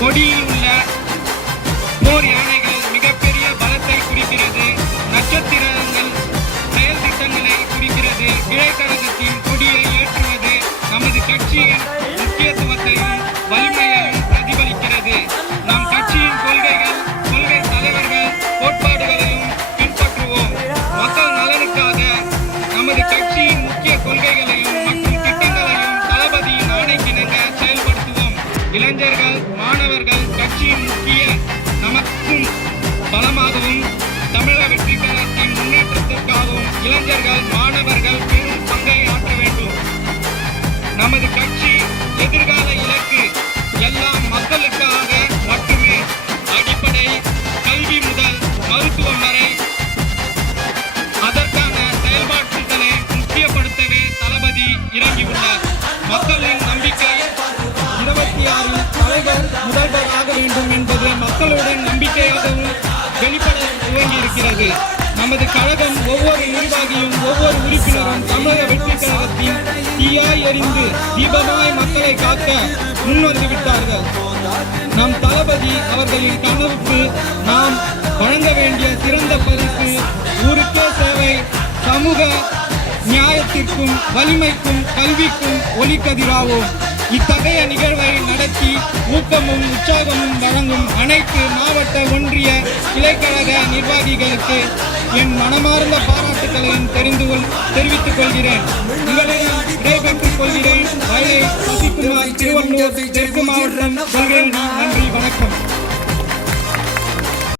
கொடியில் உள்ள போர் யானைகள் மாணவர்கள் கட்சியின் முக்கிய நமக்கும் பலமாகவும் தமிழக வெற்றி கழகத்தின் முன்னேற்றத்திற்காக வேண்டும் என்பது மக்களுடன் நம்பிக்கையாகவும் வெளிப்பட துவங்கியிருக்கிறது. நமது கழகம் ஒவ்வொரு நிர்வாகியும் ஒவ்வொரு உறுப்பினரும் தமிழக வெற்றி கழகத்தின் தீயாய் எறிந்து தீபமாய் மக்களை காக்க முன்வந்து விட்டார்கள். நம் தளபதி அவர்களின் கனவுக்கு நாம் வழங்க வேண்டிய சிறந்த பரிசு ஊருக்கே சேவை சமூக நியாயத்திற்கும் வலிமைக்கும் கல்விக்கும் ஒளிக்கதிராவோம் இத்தகைய நிகழ்வை நடத்தி ஊக்கமும் உற்சாகமும் வழங்கும் அனைத்து மாவட்ட ஒன்றிய கிளைக்கழக நிர்வாகிகளுக்கு என் மனமார்ந்த பாராட்டுகளையும் தெரிந்து கொள் தெரிவித்துக் கொள்கிறேன். உங்களிடம் விடைபெற்றுக் கொள்கிறேன். வயலை சசிகுமார் திருவள்ளூர் தெற்கு மாவட்டம் நன்றி வணக்கம்.